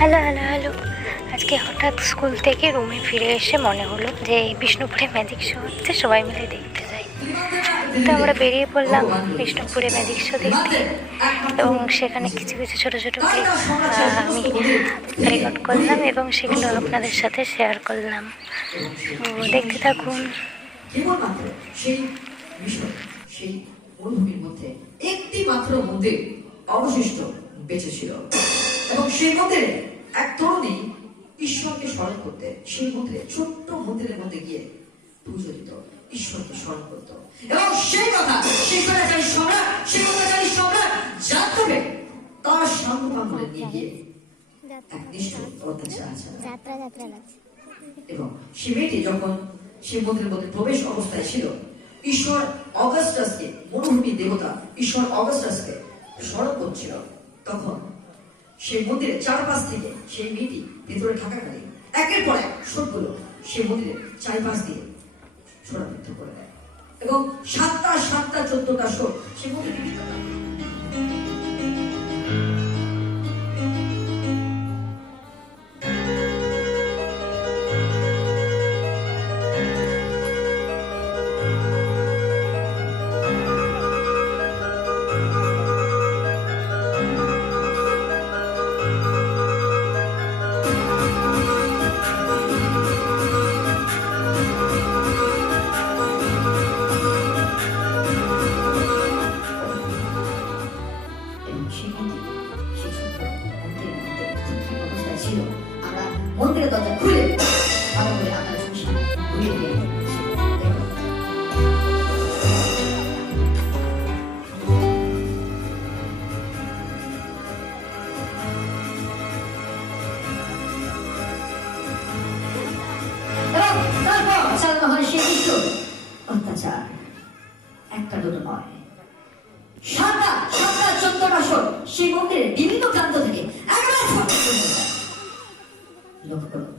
Hello hello hello আজকে হঠাৎ school থেকে রুমে ফিরে এসে মনে হলো যে বিষ্ণুপুরে ম্যাজিক শো হচ্ছে, সবাই মিলে দেখতে যাই। তো আমরা বেরিয়ে পড়লাম বিষ্ণুপুরে ম্যাজিক শো দেখতে, এবং সেখানে কিছু কিছু ছোটো ছোটো ক্লিপ আমি রেকর্ড করলাম এবং সেগুলো আপনাদের সাথে শেয়ার করলাম। তো দেখতে থাকুন। সেই মরুভূমির মধ্যে একটি মাত্র মন্দির অবশিষ্ট বেঁচে ছিল, এবং সেই মন্দিরে এক তরুণী ঈশ্বরকে স্মরণ করতে সেই মন্দিরে, ছোট্ট মন্দিরের মধ্যে গিয়ে পুজো দিত, ঈশ্বরকে স্মরণ করত। এবং সেই কথা শিক্ষাকারী সম্রাট, শিক্ষাকারী সম্রাট যাত্রাকে তার সামনে নিয়ে গিয়ে এক নিষ্ঠুর অত্যাচার এবং সে মেয়েটি যখন সেই মন্দিরের মধ্যে প্রবেশ অবস্থায় ছিল, ঈশ্বর অগাস্টাসকে, মরুভূমি দেবতা ঈশ্বর অগাস্টাসকে স্মরণ করছিল, তখন সেই মন্দিরের চারপাশ থেকে সেই মেয়েটি ভেতরে থাকাকালীন একের পর এক সবগুলো সেই মন্দিরের চারপাশ দিয়ে ছোড়াবৃদ্ধ করে দেয়, এবং সাতটা 14টা শোক সেই মন্দিরে বিভিন্ন ছিল। আমরা মন্দিরের দরজা খুলে ভালো করে আপনার সংসার ঘুরিয়ে দিয়ে চালানো হয় সেই নিষ্ঠুর অত্যাচার। একটা দুটো নয়, সাতটা 14টা শোক সেই মন্দিরের বিভিন্ন প্রান্ত থেকে লক্ষ্য করুন,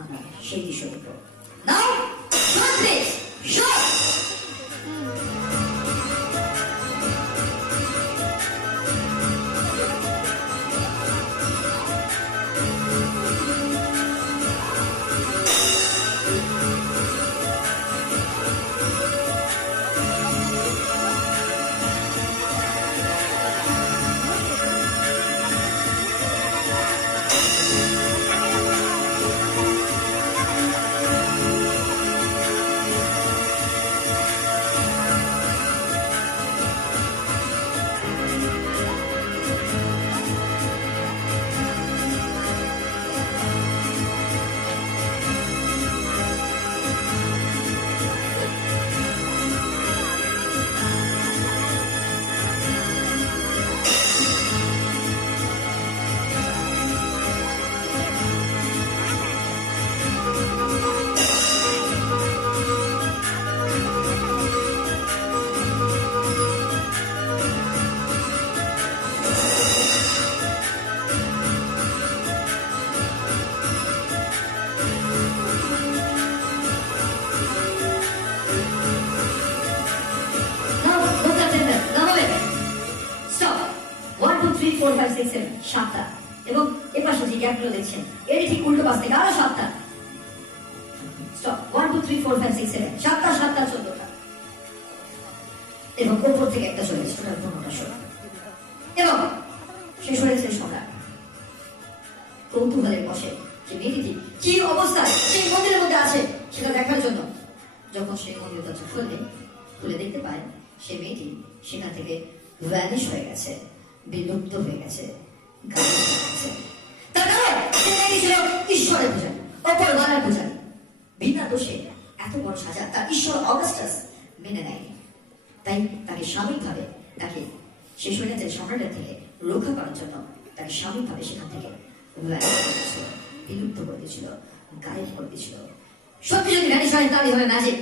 আমরা সেই দৃশ্য দেখব। নাও সাতটা, এবং এপাশে যে গ্যাপগুলো দেখছেন এর ঠিক উল্টো পাশ থেকে আরো সাতটা। স্টপ। 1 2 3 4 5 6 7 সাতটা 14টা, এবং উপর থেকে একটা চলে এসেছে 15টা শোক, এবং শেষ হয়েছে সম্রাট কৌতূহলের বসে যে মেয়েটি কি অবস্থায় সেই মন্দিরের মধ্যে আছে সেটা দেখার জন্য যখন সেই মন্দির দরজা খুলে দেখতে পায় সেই মেয়েটি সেখান থেকে ভ্যানিশ হয়ে গেছে, বিলুপ্ত হয়ে গেছে, গায়েব হয়ে গেছে। তার কারণ সে মেয়েটি ছিল ঈশ্বরের পূজারী, অপরদানের পূজারী। বিনা দোষে এত বড় সাজা তার ঈশ্বর অগাস্টাস মেনে নেয়নি, তাই তাকে সাময়িকভাবে তাকে সেই সৈন্যদের সম্রাটের থেকে রক্ষা করার জন্য তাকে সাময়িকভাবে সেখান থেকে বিলুপ্ত করে দিয়েছিল, গায়েব করে দিয়েছিল। সত্যি যদি ভ্যানিশ হয় তাহলে হবে ম্যাজিক।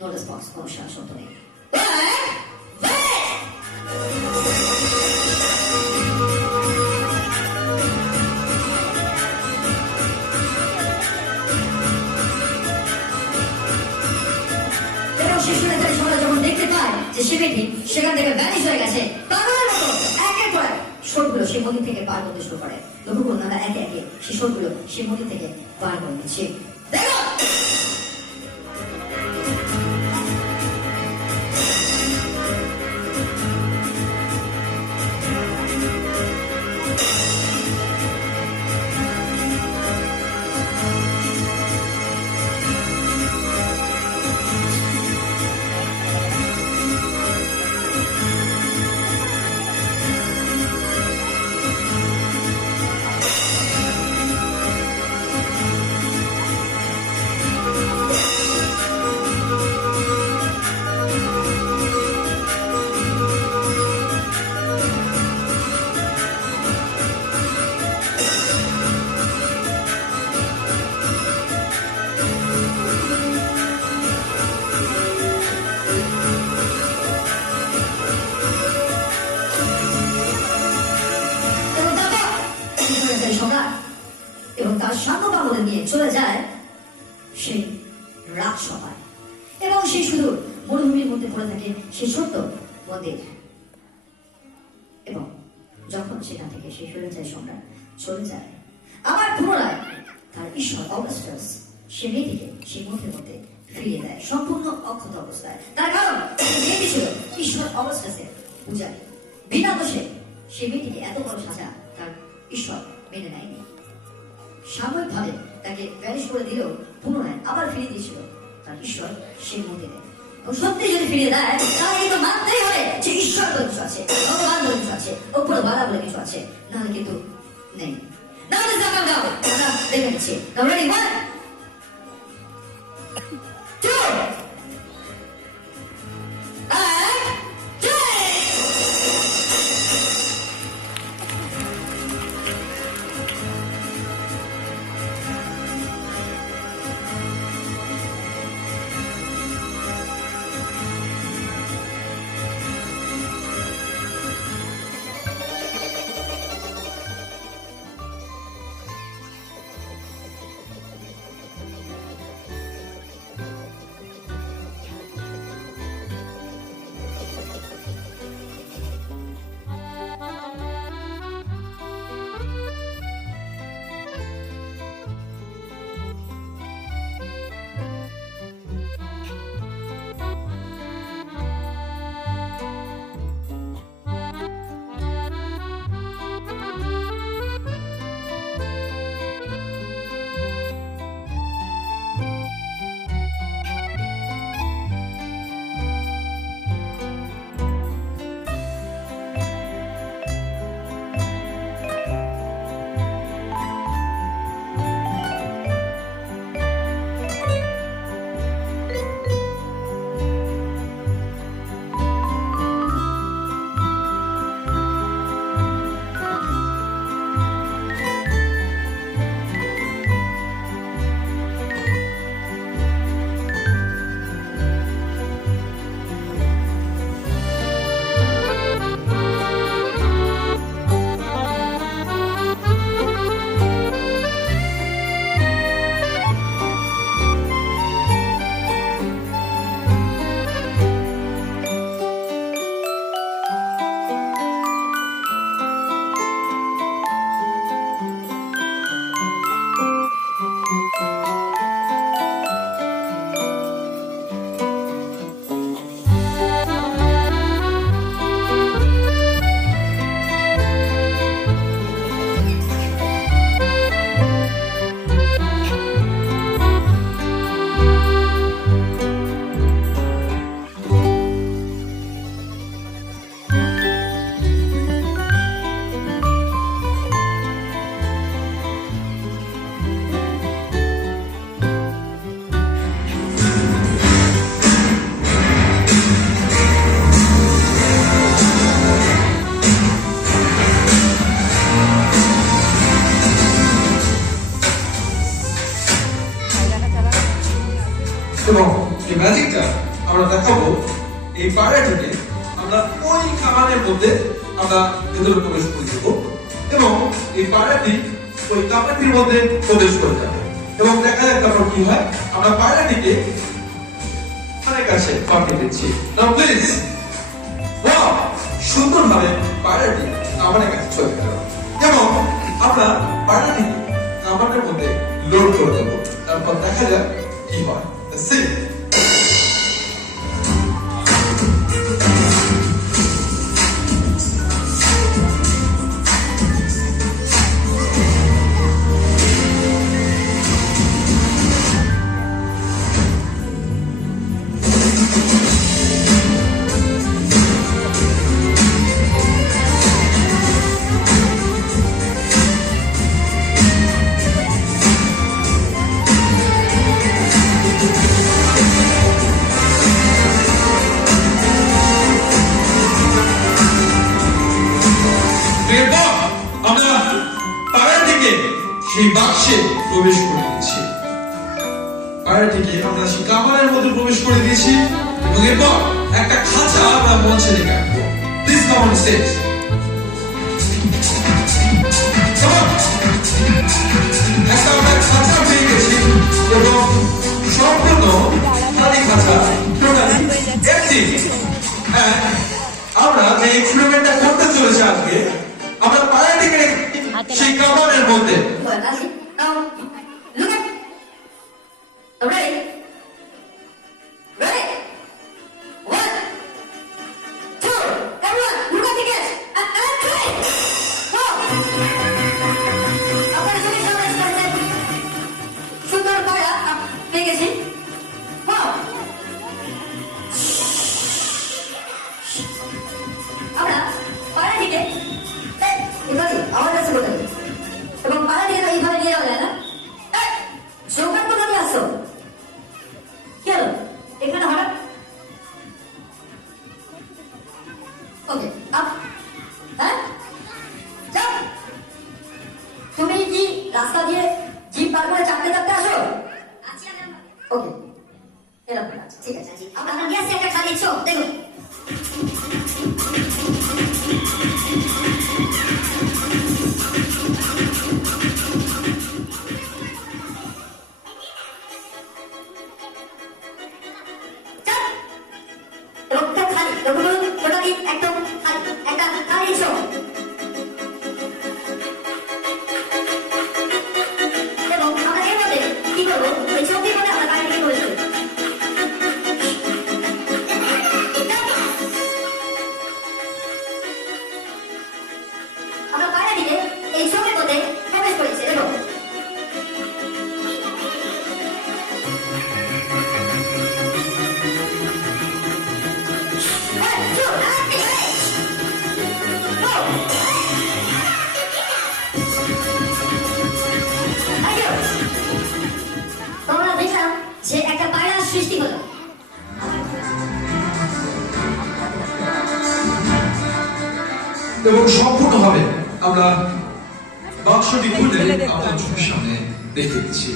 No response, কোনো শাসন নেই। শিশুরা তাই সবাই যখন দেখতে পায় হয় যে সে মেয়েটি সেখান থেকে ভ্যানিশ হয়ে গেছে। পাগলের মতো একের পর এক শোটগুলো সেই মন্দির থেকে পার করতে শুরু করে। লক্ষ্য করুন আমরা একে একে সেই শোটগুলো সেই মন্দির থেকে পার করে দিচ্ছি। দেখো সম্রাট এবং তার সাঙ্গপাঙ্গদের নিয়ে চলে যায় সেই রাজসভায় এবং সেই সুদূর মরুভূমির মধ্যে পড়ে থাকে সেই ছোট্ট মন্দির। এবং যখন সেখান থেকে সেই সরে যায় সম্রাট চলে যায়, আবার পুনরায় তার ঈশ্বর অগাস্টাস সে মেয়েটিকে সেই মন্দিরের মধ্যে ফিরিয়ে দেয় সম্পূর্ণ অক্ষত অবস্থায়। তার কারণ মেয়েটি ছিল ঈশ্বর অগাস্টাসের পূজারী। বিনা দোষে সেই মেয়েটিকে এত বড় সাজা তার ঈশ্বর মেনে নেয়নি। সাময়িকভাবে তাকে ভ্যানিশ করে দিলেও পুনরায় আবার ফিরিয়ে দিয়েছিল তার ঈশ্বর সেই মন্দিরে। সত্যি যদি ফিরিয়ে দেয় তাহলে কিন্তু মানতেই হবে যে ঈশ্বর বলে কিছু আছে, ভগবান বলে কিছু আছে, উপরে বাড়া বলে কিছু আছে, নাহলে কিন্তু নেই। নাহলে জামা দাও আমরা দেখে নিচ্ছি। রেডি 1 2 এবং এই ম্যাজিকটা আমরা দেখাবো এই পায়রাটিকে আমরা ওই কামানের মধ্যে আমরা ভেতরে প্রবেশ করে দেব এবং এই পায়রাটি ওই কামানটির মধ্যে প্রবেশ করে যাবে এবং দেখা যাক তারপর কি হয়। আমরা পায়রাটিকে মানে আপনার কাছে পাঠিয়ে দিচ্ছি। নাও প্লিজ, ওয়াও, সুন্দরভাবে পায়রাটি কামানের কাছে চলে গেল এবং আমরা পায়রাটি কামানের মধ্যে লোড করে দেবো। তারপর দেখা যাক কি হয়। Let's see. এরপর আমরা পায়রাটিকে সেই বাক্সে প্রবেশ করে দিয়েছি। পায়রাটিকে আমরা সেই কামানের মধ্যে প্রবেশ করে দিয়েছি এবং এরপর একটা খাঁচা আমরা মঞ্চে রেখে রাখবো। Please come on stage. একটা আমরা খাঁচা পেয়ে গেছি এবং সম্পূর্ণ খালি খাঁচা, টোটালি এমটি। আমরা যে এক্সপেরিমেন্টটা করতে চলেছি আজকে, আমরা পায়রাটিকে সেই কামানের মধ্যে Look at. Ready? Ready? 1, 2, everyone, look at the gate. And three. Go. আপনারা যদি সবাই পারছেন, সুন্দর পায়রা পেয়ে গেছি। Wow. আমরা পায়রাটিকে এভাবে আমার কাছে বলে দিই এবং পায়রাটিকে তো এইভাবে নিয়ে যাওয়া যায় না। চৌকাট কোথা দিয়ে আসছো? কি হলো এখানে হঠাৎ? ওকে, হ্যাঁ, যাও। তুমি কি রাস্তা দিয়ে জিপ পার করে চাপতে চাপতে আসো? ওকে, এরকম ঠিক আছে। আমরা নিয়ে আসছি একটা খালি চোখ, দেখুন। এবং সম্পূর্ণভাবে আমরা বাক্সটি খুলে আপনার চোখের সামনে দেখে দিচ্ছি।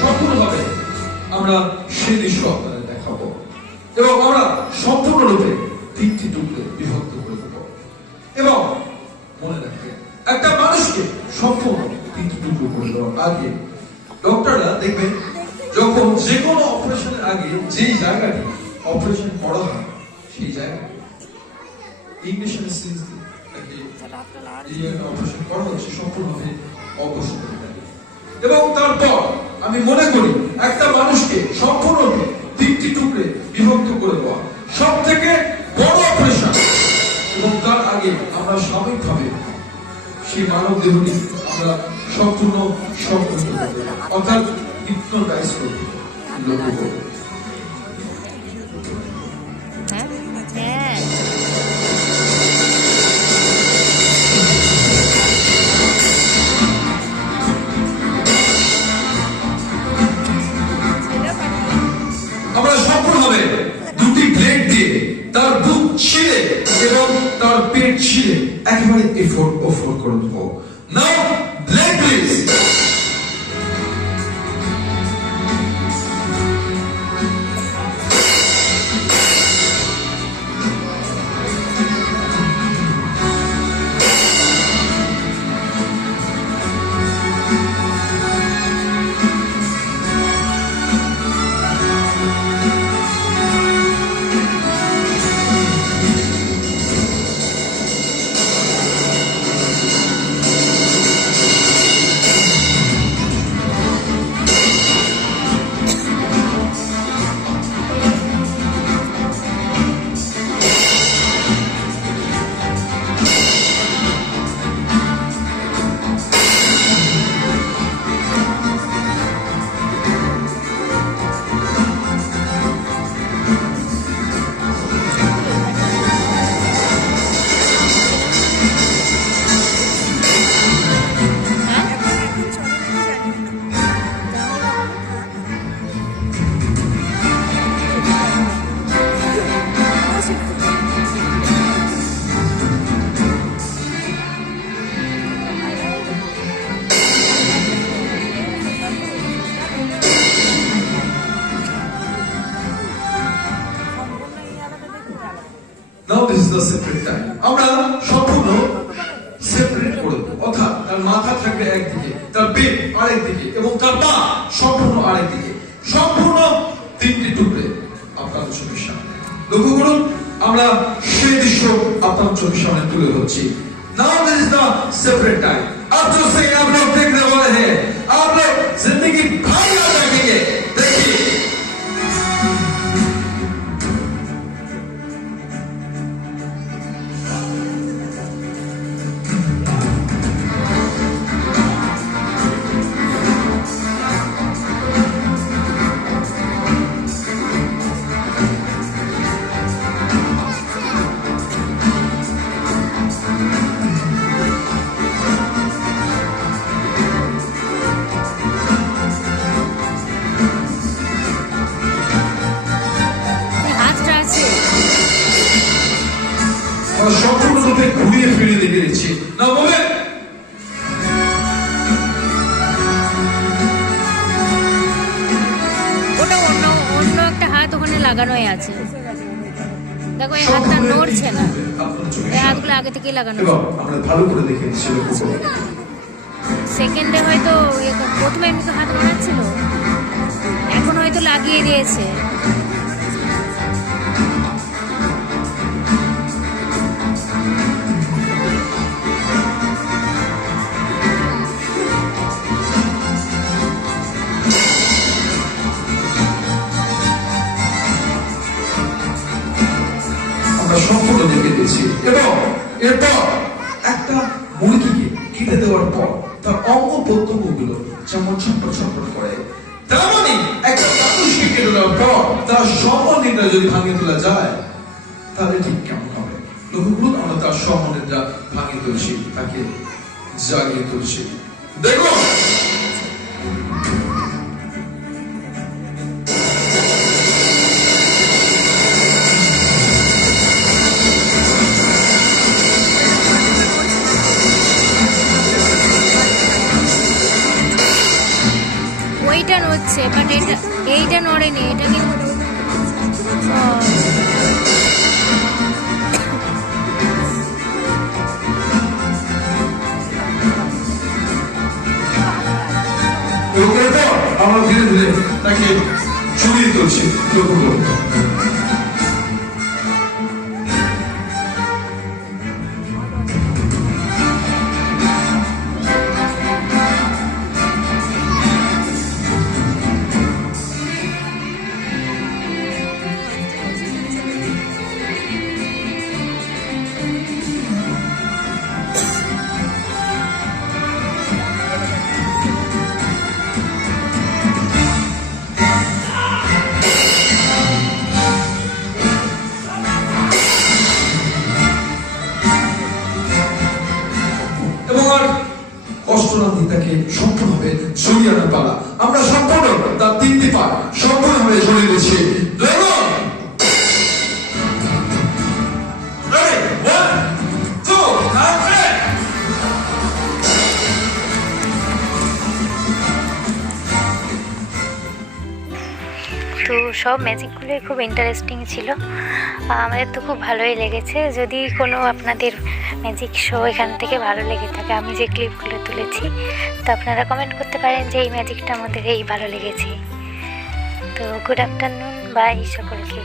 সম্পূর্ণভাবে আমরা সেই দৃশ্য আপনাদের দেখাবো এবং আমরা সম্পূর্ণরূপে তিনটি টুকরে বিভক্ত করে দেব এবং মনে রাখবেন একটা মানুষকে সম্পূর্ণ তিনটি টুকরো করে দেওয়ার আগে ডক্টররা দেখবেন যখন যে কোনো অপারেশনের আগে যেই জায়গাটি অপারেশন করা হয় সেই জায়গাটি ইংলিশে সিন্স অপারেশন করা হচ্ছে সম্পূর্ণভাবে অবশ্যই এবং তারপর আমি মনে করি একটা মানুষকে সম্পূর্ণরূপে তিনটি টুকরে বিভক্ত করে দেওয়া সব থেকে বড় অপারেশন এবং তার আগে আমরা সাময়িকভাবে সেই মানব দেহটি আমরা সম্পূর্ণ সম্পূর্ণ অর্থাৎ হিপনোটাইজ করব লক্ষ্য করব। আমরা সম্পূর্ণভাবে দুটি ব্লেড দিয়ে তার বুক ছিঁড়ে এবং তার পেট ছিঁড়ে একেবারে এফোর্ট করে দেবো। Now blade please. Now this is the separate time. আমরা সম্পূর্ণ সেপারেট করে দেবো, অর্থাৎ তার মাথা থাকবে একদিকে, তার পেট আরেক দিকে এবং তার পা সম্পূর্ণ আরেক দিকে, সম্পূর্ণ তিনটি টুকরে আপনাদের চোখের সামনে। লক্ষ্য করুন, আমরা সেই দৃশ্য আপনার চোখের সামনে তুলে ধরছি। Now this is the separate time. अब जो सही आप लोग देखने वाले हैं, आप लोग जिंदगी भर याद रखेंगे। देखिए হাতটা আছে আমরা সম্পূর্ণরূপে ঘুরিয়ে ফিরিয়ে দেখে দিচ্ছি। না বলে ওটা অন্য অন্য একটা হাত ওখানে লাগানোই আছে। দেখো এই হাতটা নড়ছে না, আপনার চোখের এই সামনে। হাতগুলো আগে থেকেই লাগানো এবং আমরা ভালো করে দেখে দিচ্ছি, লক্ষ্য করুন। সেকেন্ডে হয়তো প্রথমে এমনি তো হাত বানাচ্ছিল, এখন হয়তো লাগিয়ে দিয়েছে। আমরা সম্পূর্ণ দেখে দিয়েছি এবং এরপর একটা মুরগিকে কেটে দেওয়ার পর তার অঙ্গ প্রত্যঙ্গগুলো যেমন ছটফট ছটফট করে, তার মানে একটা মানুষকে কেটে দেওয়ার পর তার সম্মানটা যদি ভাঙিয়ে তোলা যায় তাহলে ঠিক কেমন হবে? লক্ষ্য করুন, আমরা তার সম্মানটা ভাঙিয়ে তুলছি, তাকে জাগিয়ে তুলছি। দেখুন ওইটা নড়ছে, বাট এইটা নড়েনি, এটা কি এবং এরপর আমরা ধীরে ধীরে তাকে ছড়িয়ে তুলছি। লক্ষ্য করুন এবং আর কষ্ট না দিয়ে তাকে সম্পূর্ণভাবে ঝরিয়ে আনার পালা। আমরা সম্পূর্ণ তার তিনটি পা সম্পূর্ণভাবে ঝরিয়ে দিচ্ছি। দেখুন Ready? 1, 2, and 3. তো সব ম্যাজিকগুলোই খুব ইন্টারেস্টিং ছিল, আমাদের তো খুব ভালোই লেগেছে। যদি কোনো আপনাদের ম্যাজিক শো এখান থেকে ভালো লেগে থাকে, আমি যে ক্লিপগুলো তুলেছি, তো আপনারা কমেন্ট করতে পারেন যে এই ম্যাজিকটা আমাদের এই ভালো লেগেছে। তো গুড আফটারনুন, বাই সকলকে।